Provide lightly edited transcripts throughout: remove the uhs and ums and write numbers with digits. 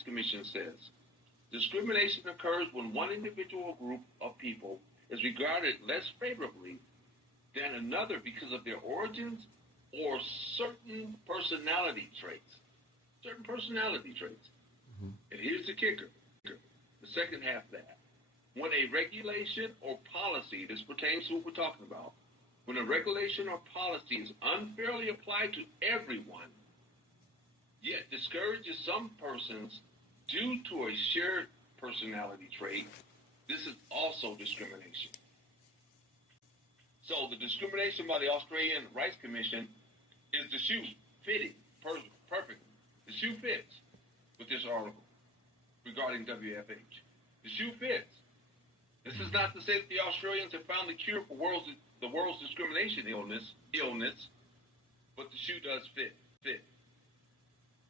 Commission says discrimination occurs when one individual or group of people is regarded less favorably than another because of their origins or certain personality traits. Certain personality traits. Mm-hmm. And here's the kicker, the second half of that. When a regulation or policy, this pertains to what we're talking about, when a regulation or policy is unfairly applied to everyone, yet discourages some persons due to a shared personality trait, this is also discrimination. So the discrimination by the Australian Rights Commission is the shoe fitting perfectly. The shoe fits with this article regarding WFH. The shoe fits. This is not to say that the Australians have found the cure for the world's discrimination illness, but the shoe does fit.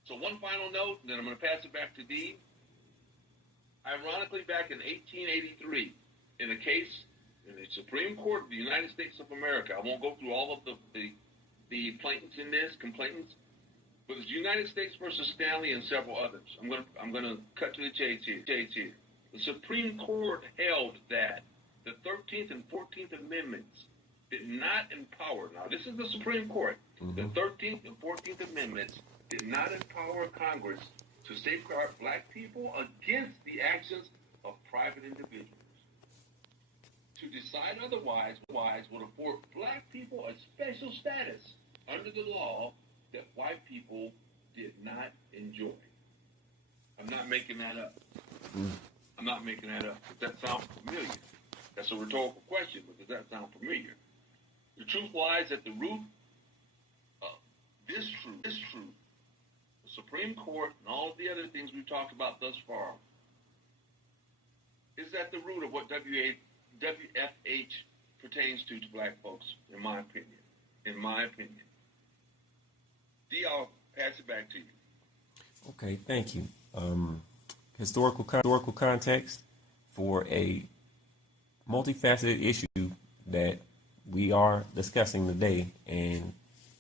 So one final note, and then I'm going to pass it back to Dee. Ironically, back in 1883, in a case in the Supreme Court of the United States of America, I won't go through all of the plaintiffs in this, complainants, but it's United States versus Stanley and several others. I'm going to cut to the chase here. The Supreme Court held that the 13th and 14th Amendments did not empower. Now, this is the Supreme Court. Mm-hmm. The 13th and 14th Amendments did not empower Congress to safeguard black people against the actions of private individuals. To decide otherwise would afford black people a special status under the law that white people did not enjoy. I'm not making that up. I'm not making that up. Does that sound familiar? That's a rhetorical question, but does that sound familiar? The truth lies at the root of this truth, the Supreme Court and all of the other things we've talked about thus far, is at the root of what WFH pertains to black folks, in my opinion. Dee, I'll pass it back to you. Okay, thank you. Historical context for a multifaceted issue that we are discussing today, and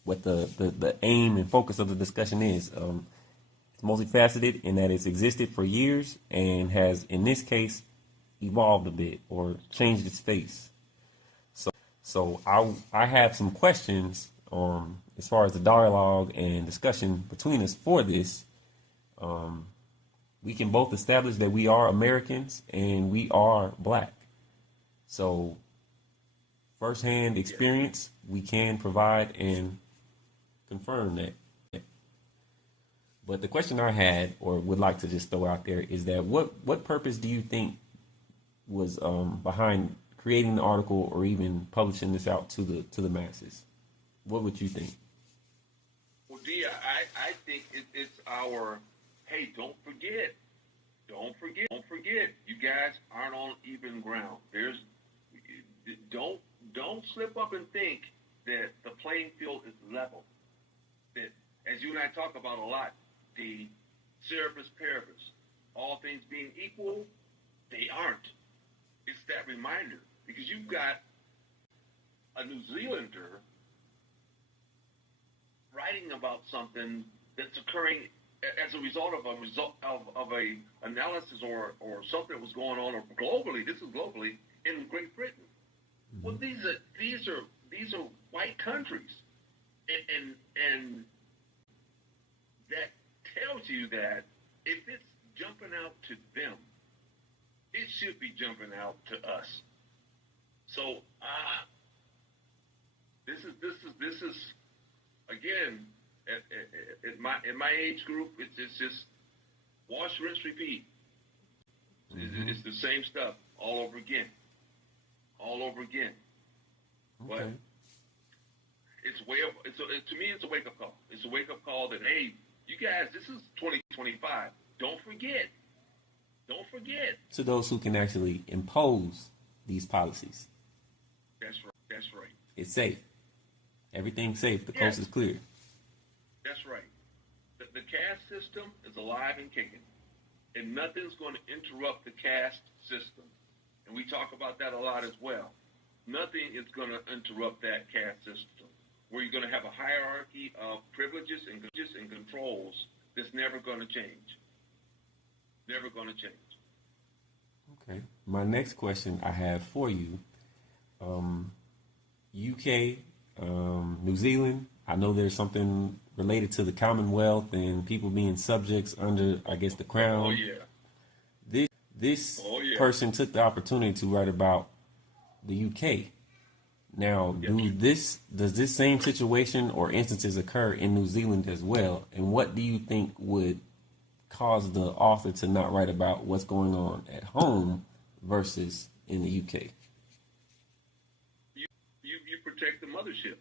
what the aim and focus of the discussion is. It's multifaceted in that it's existed for years and has, in this case, evolved a bit or changed its face. So I have some questions as far as the dialogue and discussion between us for this. We can both establish that we are Americans and we are black. So firsthand experience, we can provide and confirm that. But the question I had, or would like to just throw out there, is that what purpose do you think was behind creating the article or even publishing this out to the masses? What would you think? Well, Dee, I think it's our, hey, don't forget. You guys aren't on even ground. Don't slip up and think that the playing field is level. That, as you and I talk about a lot, the cerebus paribus, all things being equal, they aren't. It's that reminder, because you've got a New Zealander writing about something that's occurring as a result of a analysis or something that was going on globally. This is globally in Great Britain. Mm-hmm. Well, these are white countries, and that tells you that if it's jumping out to them, it should be jumping out to us. So this is again, in my age group, it's just wash, rinse, repeat. Mm-hmm. It's the same stuff all over again. Okay. But to me, it's a wake up call. It's a wake up call that, hey, you guys, this is 2025. Don't forget. To those who can actually impose these policies. That's right. It's safe. Everything's safe. The coast is clear. That's right. The caste system is alive and kicking, and nothing's going to interrupt the caste system. And we talk about that a lot as well. Nothing is going to interrupt that caste system, where you're going to have a hierarchy of privileges and controls that's never going to change. never going to change. Okay. My next question I have for you, UK, New Zealand. I know there's something related to the Commonwealth and people being subjects under, I guess, the crown. Oh yeah. This Oh yeah. person took the opportunity to write about the UK. Now, Yes. does this same situation or instances occur in New Zealand as well? And what do you think would cause the author to not write about what's going on at home versus in the UK? You protect the mothership.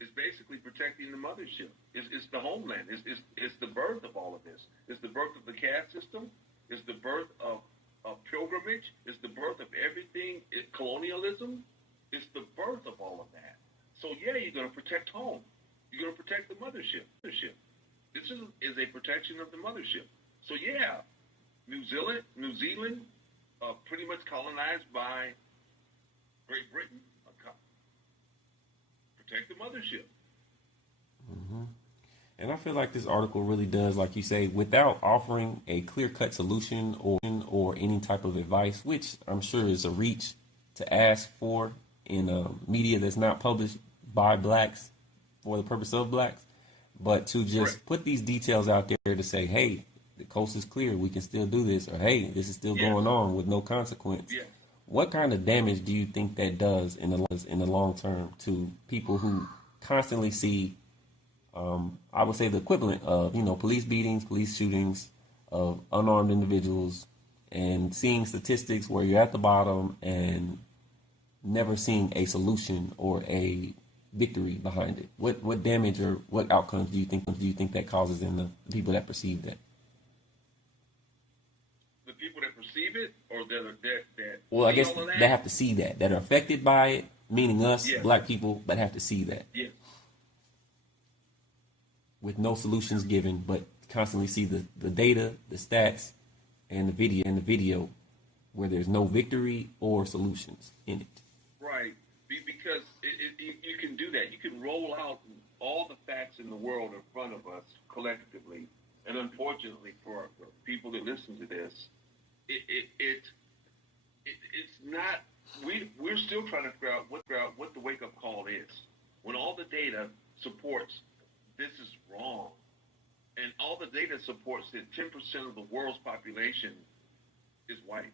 It's basically protecting the mothership. It's the homeland. It's the birth of all of this. It's the birth of the caste system. It's the birth of pilgrimage. It's the birth of everything. Colonialism. It's the birth of all of that. So yeah, you're going to protect home. You're going to protect the mothership. This is a protection of the mothership. So yeah, New Zealand, pretty much colonized by Great Britain. Protect the mothership. Mm-hmm. And I feel like this article really does, like you say, without offering a clear-cut solution or any type of advice, which I'm sure is a reach to ask for in media that's not published by blacks for the purpose of blacks, but to just put these details out there to say, hey, the coast is clear, we can still do this, or hey, this is still going on with no consequence. Yes. What kind of damage do you think that does in the long term to people who constantly see, I would say, the equivalent of police beatings, police shootings of unarmed individuals, and seeing statistics where you're at the bottom and never seeing a solution or a victory behind it? What damage or what outcomes do you think that causes in the people that perceive that? The people that perceive it, or that Well, I see guess all of that? they have to see that are affected by it, meaning us, Yes. black people, but have to see that Yes. with no solutions given, but constantly see the data, the stats, and the video where there's no victory or solutions in it. Right. Because you can do that. You can roll out all the facts in the world in front of us collectively. And unfortunately for people that listen to this, it's not. We're still trying to figure out what the wake up call is. When all the data supports this is wrong, and all the data supports that 10% of the world's population is white.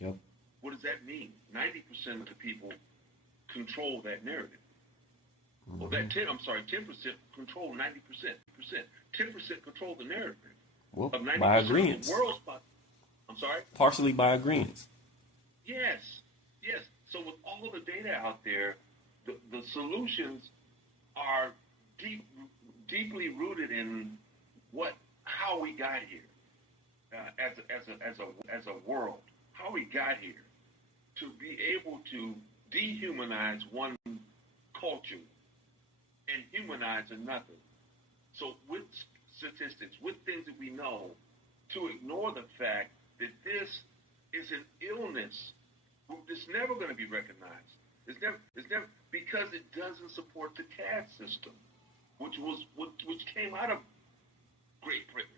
Yep. What does that mean? 90% of the people control that narrative. Mm-hmm. Well, 10% control 90%. 10% control the narrative. Well, of 90% by of agreement. the world's population. I'm sorry? Partially by agreement. Yes. So with all of the data out there, the solutions are deeply rooted in how we got here as a world. How we got here to be able to dehumanize one culture and humanize another. So with statistics, with things that we know, to ignore the fact that this is an illness that's never going to be recognized. It's never because it doesn't support the caste system, which came out of Great Britain.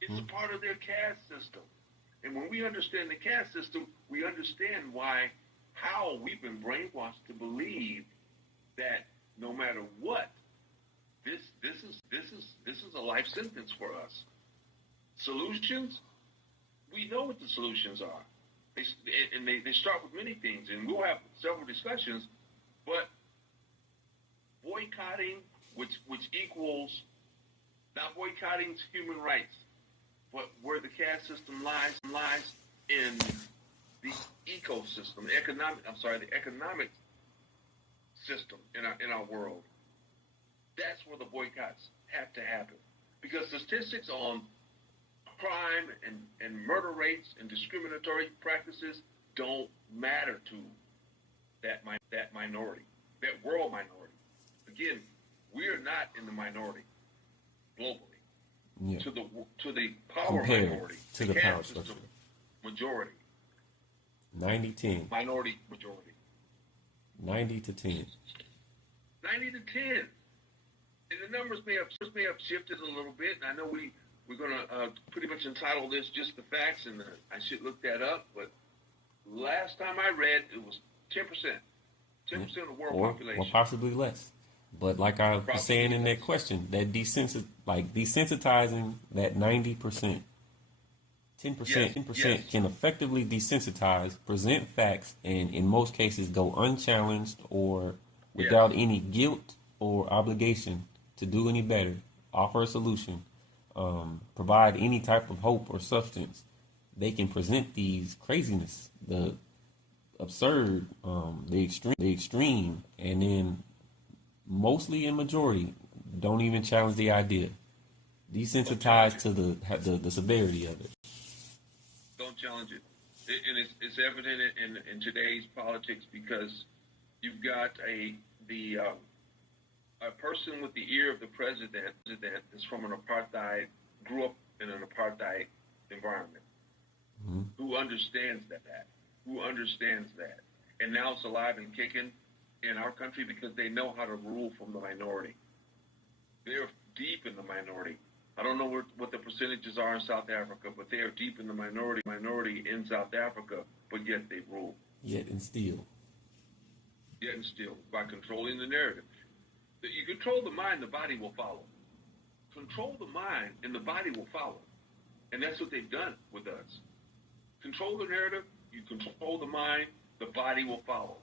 It's a part of their caste system. And when we understand the caste system, we understand how we've been brainwashed to believe that no matter what, this is a life sentence for us. Solutions, we know what the solutions are. They start with many things, and we'll have several discussions. But boycotting, which equals not boycotting human rights, but where the caste system lies in the ecosystem, the economic system in our world. That's where the boycotts have to happen, because statistics on crime and murder rates and discriminatory practices don't matter to that minority, that world minority. Again, we are not in the minority globally. Yeah. To the power Compared minority, to the power structure, majority, 90-10, minority majority, 90-10, 90 to 10. And the numbers may have shifted a little bit. And I know We're going to pretty much entitle this just the facts, and I should look that up. But last time I read, it was 10%. 10% of the world population. Or possibly less. But like I was saying in that question, that desensitizing that 90%, 10% can effectively desensitize, present facts, and in most cases go unchallenged or without any guilt or obligation to do any better, offer a solution, provide any type of hope or substance. They can present these craziness, the absurd, the extreme, and then mostly in majority don't even challenge the idea. Desensitized to the severity of it. Don't challenge it. And it's evident in today's politics because you've got a person with the ear of the president is from an apartheid, grew up in an apartheid environment, who understands that, and now it's alive and kicking in our country because they know how to rule from the minority. They're deep in the minority. I don't know what the percentages are in South Africa, but they are deep in the minority in South Africa, but yet they rule. Yet and still, by controlling the narrative. You control the mind, the body will follow. Control the mind, and the body will follow. And that's what they've done with us. Control the narrative, you control the mind, the body will follow.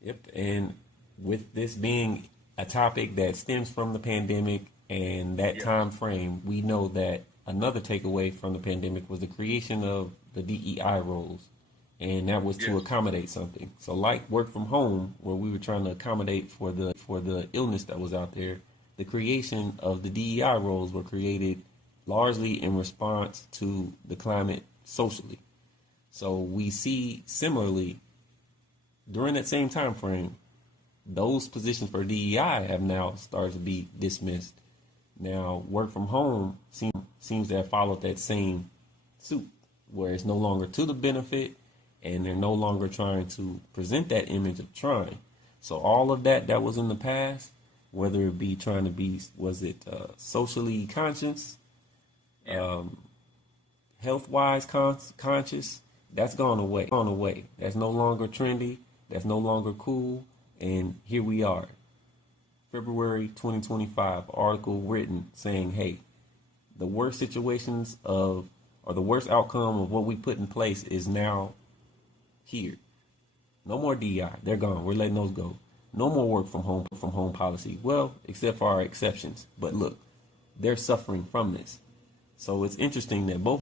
Yep, and with this being a topic that stems from the pandemic and that time frame, we know that another takeaway from the pandemic was the creation of the DEI roles, and that was to accommodate something. So like work from home, where we were trying to accommodate for the illness that was out there, the creation of the DEI roles were created largely in response to the climate socially. So we see similarly during that same time frame, those positions for DEI have now started to be dismissed. Now, work from home seems to have followed that same suit, where it's no longer to the benefit, and they're no longer trying to present that image of trying. So all of that was in the past, whether it be trying to be, socially conscious, health-wise conscious, that's gone away. That's no longer trendy. That's no longer cool. And here we are, February 2025, article written saying, hey, the worst situations or the worst outcome of what we put in place is now here. No more DI. They're gone. We're letting those go. No more work from home policy. Well, except for our exceptions. But look, they're suffering from this. So it's interesting that both